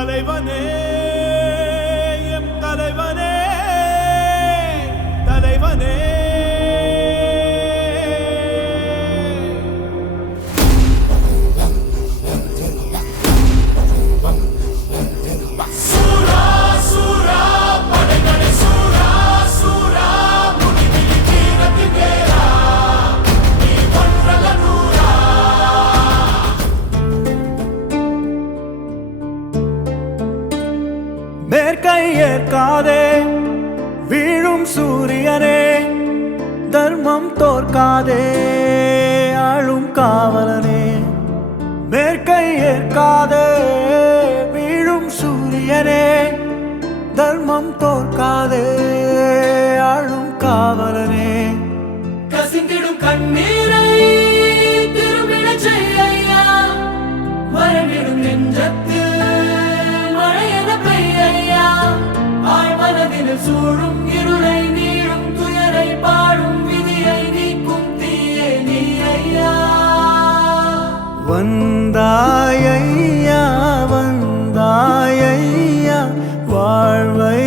தலைவனே சேர்க்கை ஏற்காதே. வீழும் சூரியனே தர்மம் தோற்காதே. ஆளும் காவலனே மேற்கை ஏற்காதே. வீழும் சூரியனே தர்மம் தோற்க சூழும் இருளை நீளும் துயரை பாடும் விதியை நீக்கும் தீயே நீ ஐயா வந்தாயையா வந்தாயையா வாழ்வை